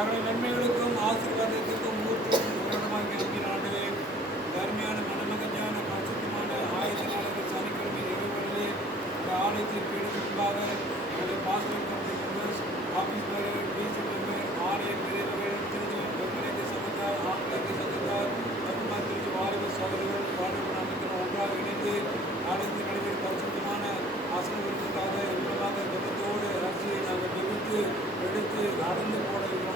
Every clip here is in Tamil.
சகல நன்மைகளுக்கும் ஆசீர்வாதத்திற்கும் ஊற்றும் உரணமாகி அன்பின் ஆண்டவே தர்மையான மனமகஞ்சான பரிசுத்தமான ஆயுத நாளர்கள் சனிக்கிழமை இரவுகளிலே இந்த ஆலயத்தில் பீடுகளுக்காக எங்களுடைய pastor members office mayor DC member ஆலய பெரியவர்கள் திருச்சி பெண்களுக்கு சங்கத்தார் ஆண்களுக்கு சங்கத்தார் தமிழ்நாடு திருச்சி வாலிப சகோதரர்கள் வாலிப நாமத்தில் ஒன்றாக இணைந்து ஆலயத்தில் நடைபெற பரிசுத்தமான ஆசனங்களுக்காக இவ்வளவாக ஜபத்தோடு அரசியை நாங்கள் ஜெபித்து எடுத்து நடந்து போட இருக்கிறோம்.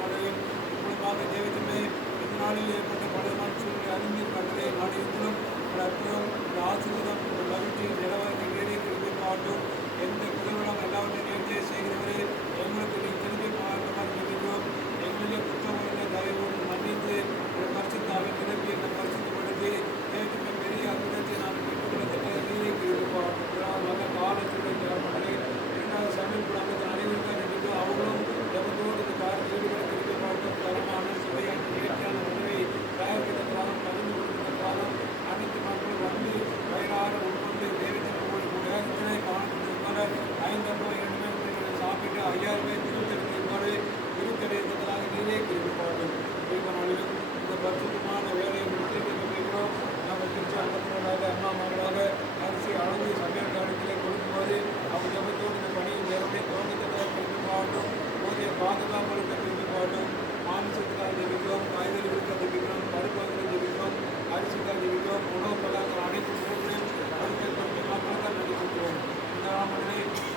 இவ்வளவாக தேவத்தமே இந்த நாளில் ஏற்பட்ட பலமான சூழ்நிலை அறிந்து கண்டதை நாடுகளும் அற்புதம் இந்த ஆசீர்வாதம் இந்த மகிழ்ச்சி நிலவரத்தை நேரே திரும்பி மாட்டும் எந்த குதவிடம் எல்லாவற்றையும் நேர்த்தியை செய்கிறவரே எங்களுக்கு நீ திரும்பி மாற்றமாக ஜெபிக்கிறோம். எங்களிலே குற்றமுள்ள தயவோடு மன்னித்து ஒரு பரிசுத்தாவை நிரப்பி எங்களை பரிசுத்தப்படுத்தி தேவத்துக்கு பெரிய அற்புதத்தை நாங்கள் பெற்றுக்கொள்ளத்தக்க நீரே திருப்பாட்டும் மக காலத்துடன் தேவைப்பட்டது இரண்டாவது சமையல் குழாமத்தின் அனைவருக்காக ஜெபிக்கிறோம். அவங்களும் ஜபத்தோடு இந்த காரியத்தில் ஈடுபட திருப்பி மாட்டும் தரமான சுவையான நேர்த்தியான உணவை தயாரிக்கிறதுக்காக பகிர்ந்து கொடுக்கிறதுக்காக அனைத்து மக்களும் வந்து வயிறார உட்கொண்டு தேவத்தின் இத்தனை காணப்பட்டிருப்பார். 5 அப்போ 2 பேர் சாப்பிட்டு 5000 பேர் திருத்தெடுத்திருப்பார். திருத்தெடுத்ததாக நீரே குறிப்பிட்டார்கள். நாளிலும் இந்த பரிசுத்தமான வேலையை முடித்திருக்கிறோம். நாங்கள் திருச்சி அங்கத்தினராக அண்ணா மகளாக அரிசி அளந்து சமையல் காலத்திலே கொடுக்கும்போது அவங்க ஜபத்தோடு இந்த பணியை நேரத்தை துவங்கத்தக்காக குறிப்பிட்டாட்டும் போதைய பாதுகாப்புகளுக்கு குறிப்பிட்டாட்டும் மாமிசத்துக்காக ஜெபிக்கிறோம், காய்கறிகளுக்காக ஜெபிக்கிறோம், பருப்புகளை ஜெபிக்கிறோம், அரிசிக்காக ஜெபிக்கிறோம், உணவு பதார்த்தம் அனைத்து பொருட்களையும் பொருட்கள் பற்றி மக்களுக்காக நடிக்கிறோம். இந்த மனிதனை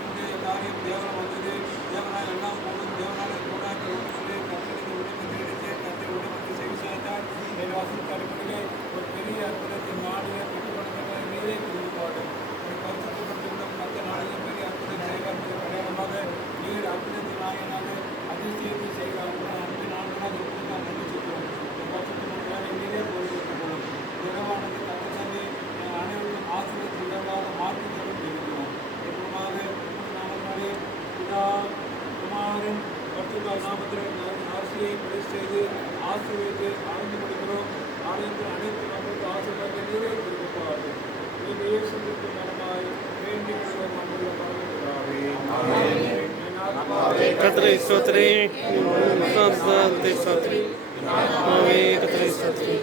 இந்த காரியம் தேவனம் வந்தது. தேவனால் எல்லாம் போடும் தேவனால் கூடாக ஒன்று கத்திரிக்கு உடம்பு எடுத்து கத்திரி உடம்புக்கு செவிசாய்த்தார். என் வாசல் அடிப்படையிலே ஒரு பெரிய அற்புதத்தை நாடுகளை பெற்றுக்கொடுத்த நீரே குறிப்பாடும் பரிசுத்தப்பட்டுள்ள மற்ற நாடுகள் பெரிய அற்புதம் செய்வார். அடையாளமாக நீர் அற்புதத்தின் நாயனாக அதிசயத்தை செய்கிறார். அன்பின் ஆண்டனாக இப்படி நான் நடிச்சிருக்கிறோம். பரிசுத்தமான நீரே போயிருக்கிறோம். இரவானது தங்கத்தந்தை அனைவருக்கும் ஆசிரியர் உதவாக மாற்றி தரும் இருக்கிறோம். நாமத்தினாலே பிதா குமாரன் பரிசுத்த நாமத்தில் அரசியை பிரதிஷ்டை செய்து ஆசீர்வதித்து ஆழ்ந்து முடிக்கிறோம். ஆலயத்தில் அனைத்து மக்களுக்கு ஆசீர்வாதத்தை நீரே கொடுப்பார்கள். நீங்கள் இயேசுவிற்கு மனமாய் வேண்டிக் கொள்ளும் அன்புள்ள பரமபிதாவே. கர்த்தரை ஸ்தோத்திரி ஸ்தோத்திரி ஸ்தோத்திரி ஆமே கர்த்தரை ஸ்தோத்திரி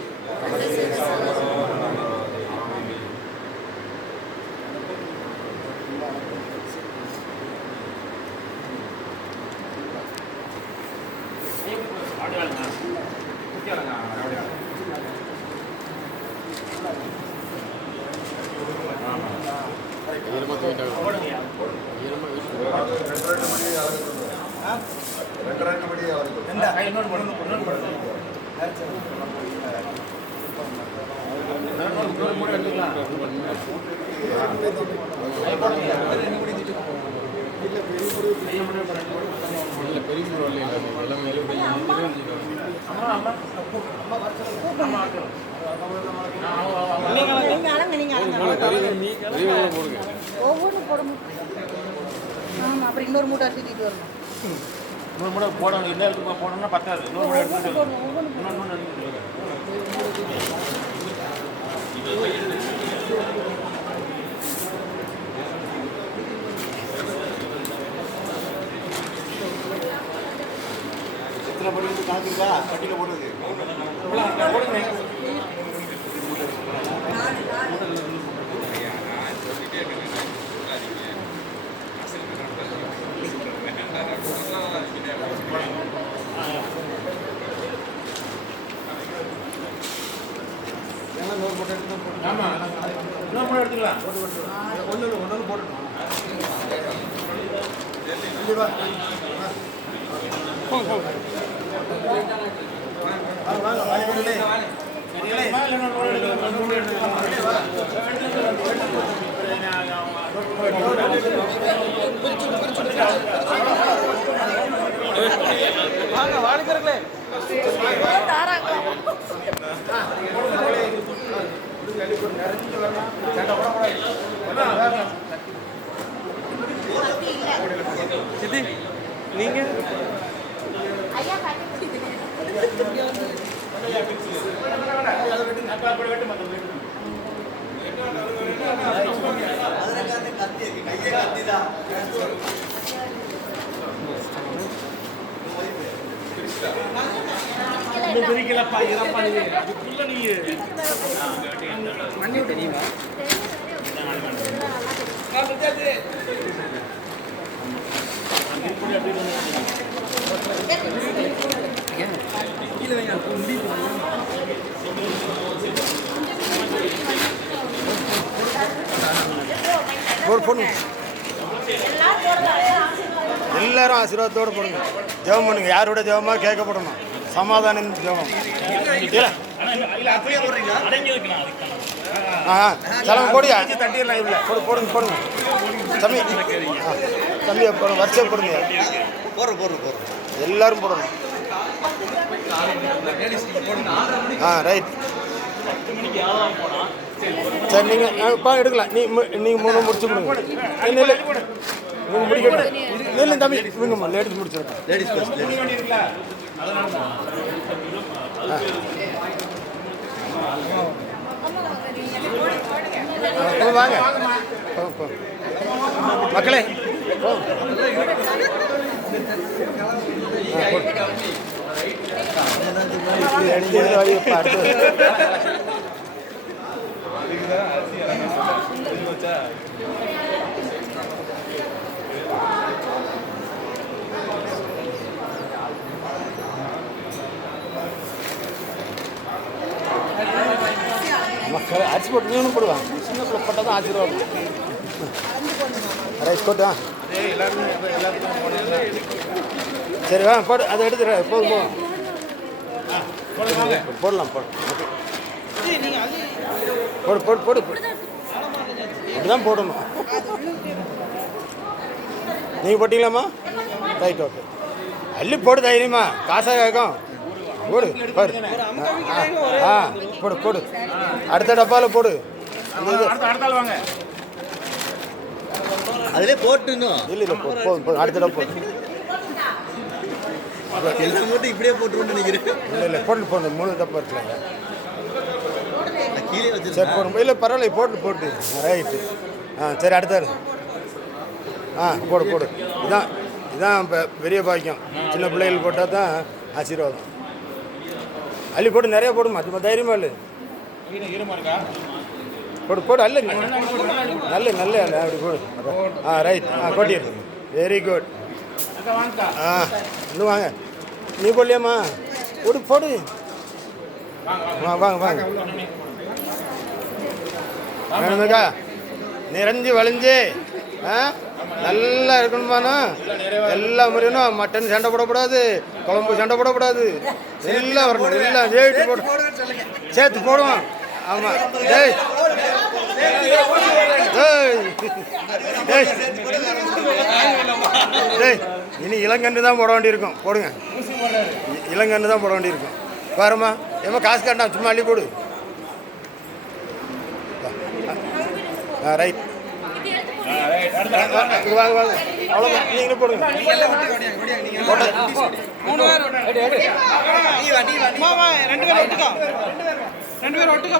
ஒவ்வொன்றும் போடணும். ஆமாம், அப்புறம் இன்னொரு மூட்டை அரிசி வரணும். இன்னொரு மூட்டை போடணும். என்ன இருக்கு போடணும்னா பத்தாது. இன்னொரு மூட்டை எடுத்து எத்தனை போடுறது கணக்குக்கா கட்டியில் போடுறது போடுங்க. ஆமாம், இன்னொரு மூட்டை எடுத்துக்கலாம். ஒன்று போட்டுக்கலாம். வாங்க வாழ்க்கிறீங்களே சித்தி நீங்க கத்தி பிரிக்கலப்பா இதப்பா இது அதுக்குள்ள நீ எல்லாரும் ஆசீர்வாதத்தோடு போடுங்க. ஜெபம் பண்ணுங்க. யாரோட ஜெபமா கேட்கப்படணும். சமாதானம் ஜெபம். சலம் போடியா தட்டிடலாம். இல்லை போடுங்க போடுங்க தம்பி. தம்பி போடுங்க. வரிசையாக போடுங்க. போடுறோம் எல்லாரும் போடணும். ரைட். சரி நீங்கள் இப்போ எடுக்கலாம். நீங்கள் மூணு முடிச்சு கொடுங்க. இல்லை இவங்க முடிக்கட்டும். இல்லை தம்பி இவங்க லேடிஸ் முடிச்சிருக்கோம். Ladies first. வாங்க மக்களே. மக்கள் அரிசி போட்டு நீனும் போடுவாங்க. சின்ன பிள்ளை போட்டால் தான் ஆசீர்வாதம். ரைஸ் போட்டா சரி வா போடு. அதை எடுத்துற போதும் போடலாம் போடு அப்படிதான் போடணும். நீங்கள் போட்டிங்களாம்மா? Right okay. அள்ளி போடு தைரியமா. காசாக கேட்கும். போடு பாரு. போடு அடுத்த டப்பாவில் போடு. வாங்க அதிலே போட்டு இல்லை போதும் அடுத்த டப்பா போடு. எல்லாம் மட்டும் இப்படியே போட்டு நினைக்கிறேன். இல்லை போட்டு 3 டப்பா இருக்குல்ல. கீழே வச்சு சரி போடும். இல்லை பரவாயில்ல போட்டு ரைட்டு. சரி அடுத்தாரு. போடு. இதான் இப்போ பெரிய பாக்கியம். சின்ன பிள்ளைகள் போட்டால் தான் ஆசீர்வாதம். அள்ளி போட்டு நிறைய போடுமா. சும்மா தைரியமா இல்லை போடு அல்ல நல்ல அப்படி போடு. ரைட். கொட்டிடு. Very good. இன்னும் வாங்க. நீ போடலையாம்மா? போடு வாங்க வேணுமேக்கா. நிறைஞ்சு வளைஞ்சு நல்லா இருக்கணுமாண்ணா. எல்லா முறையும் மட்டன் சண்டை போடக்கூடாது. குழம்பு சண்டை போடக்கூடாது. எல்லாம் வரணும். எல்லாம் சேர்த்து போடுவோம். ஆமாம். இனி இளங்கன்று தான் போட வேண்டியிருக்கும். போடுங்க. இளங்கன்று தான் போட வேண்டியிருக்கும். பாருமா ஏமா காசு காட்டான். சும்மா அள்ளி போடு. ரைட். வாங்க அவ்வளோதான். நீங்களும் போடுங்க. ரெண்டு பேரும் ஒட்டுக்கா